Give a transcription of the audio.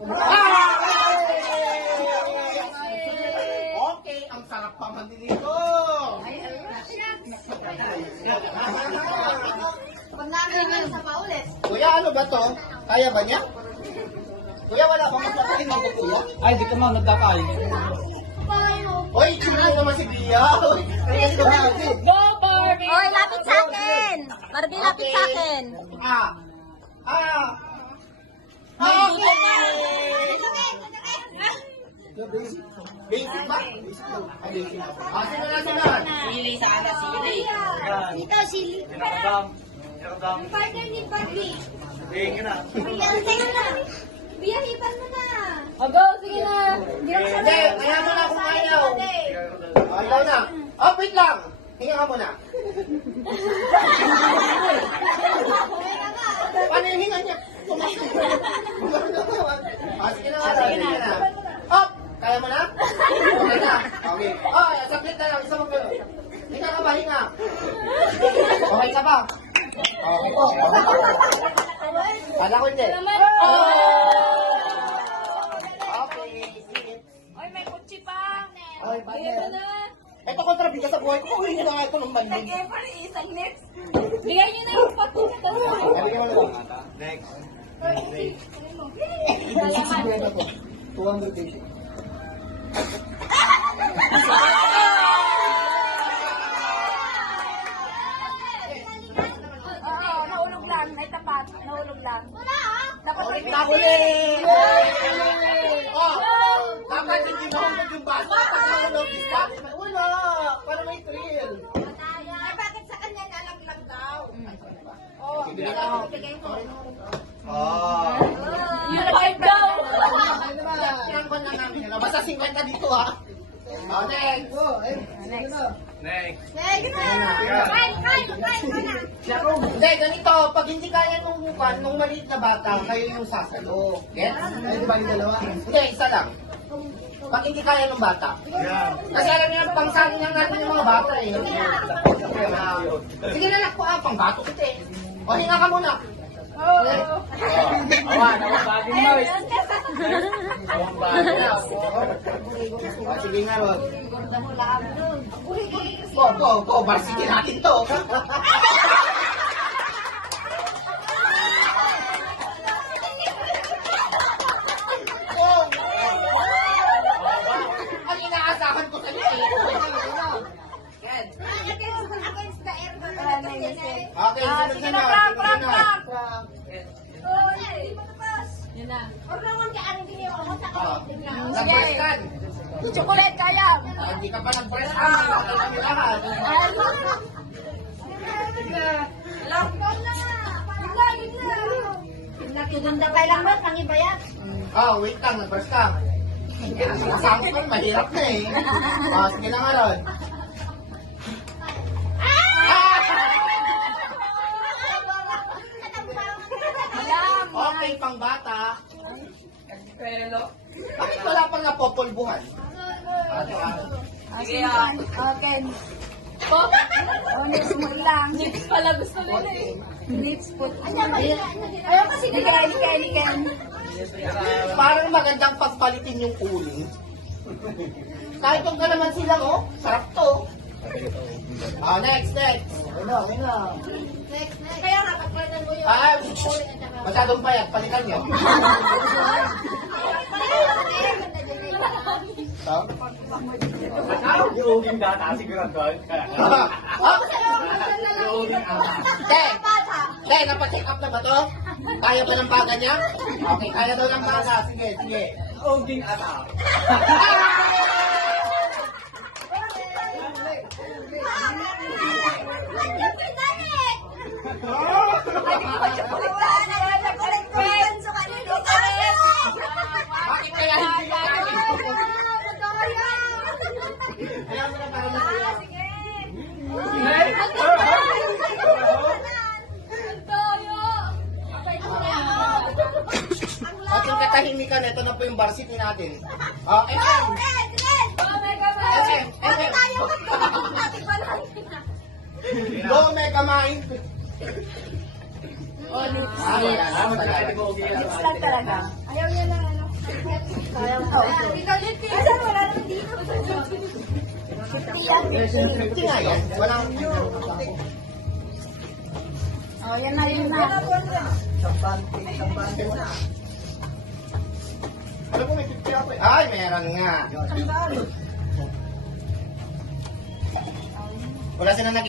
Okay, ang sarap pa man dito. Pag namin sa paulit. Kuya, ano ba to? Kaya ba niya? Kuya, wala bang mas matakin mo ko, kuya? Ay, di ka man nagkakain. Hoy, chumili naman si Bia. Hoy, kaya si Barbie. Go, Barbie! Hoy, lapit sa akin. Barbie, lapit sa akin. Okay. Basic ba? Ay, basic na. Sino na sunod? Sili sana, sili. Ito, sili. Nakadam. Nakadam. Partner ni Barbie. Sige na. Teka na. Biyahipan mo na. Go, sige na. Hindi, kaya mo na kung ayaw. Ayaw na. Oh, wait lang. Hinga ka muna. Paano yung hinga niya? Sige na nga. Sige na. Up! Kaya mo na? Okay na. Okay. Oh, saglit na lang. Isa mo kayo. Hinga ka ba? Hinga. Okay ka ba? Okay po. Kala ko hindi. Okay. Oy, may kutsi pa. Okay, partner. Ito kontrabida sa buhay ko. Uwi nyo na nga ito ng banding. Lagay pa rin isang next. Bigay niyo na yung patungo. Sabi ko na. Next. Basic ko. 200 basic. Oo, nahulog lang. May tapat. Nahulog lang. Dapat may Nahuli! Oh! Dapat hindi mahulog yung bata. Dapat mahulog yung bata. Wala! Para may thrill. Ay, bakit sa kanya nalaglag daw? Oh, bigyan na ako. Oh. Yun na kayo daw. Pinangkon lang namin. Basta 50 dito ha. Oh, next. Next. Hindi, ganito. Pag hindi kaya nung bukan, nung maliit na bata, kayo yung sasalo. Get? Ay, di ba yung dalawa? Hindi, isa lang. Pag hindi kaya ng bata. Kasi alam niyo, pangsali lang natin yung mga bata eh. Sige na lang po, pang bato kita eh. O, hinga ka muna. Awan, bagong noise. Awan, bagong na. O, sige nga, Rod. Po, barsikin natin to. Ang inaasahan ko sa iyo eh. Okay, sunod na. Yun na. Nag-breastan. Chocolate kaya. Hindi ka pa nag-breastan. Nakakita kami lahat. Nagtuganda pa lang ba? Pangiba yan? Wait lang, nag-breast ka. Sabi ko, mahirap na eh. Sige na nga, Rod. Okay, pang bata. Bakit wala pang napopolbuhan? Sige ah. Okay. Oh, next mo lang. Next pala gusto nila eh. Next put. Ayaw kasi Ken. Parang magandang pagpalitin yung ulo. Kahit kung kalamansi lang, oh. Sarap to. Next. Kaya nga, pagpalitan ko yun. Masyadong payat. Palitan nyo. Yung uging data, sigurado. Te, napacheck up na ba to? Kaya ba ng baga niya? Okay, kaya daw ng baga. Sige. Uging anak. Bakit kaya hindi ka kaya mo na para masaya. At yung katahimikan, ito na po yung varsity natin. SM. Go, Mega Mind. Next lang talaga. Ayaw niya na ano. Dito ulit. Asa, wala naman dito. 50 yan. 50 nga yan. Walang... Oh, yan na, yun na. Alam ko may 50 ako eh. Ay, meron nga. Wala silang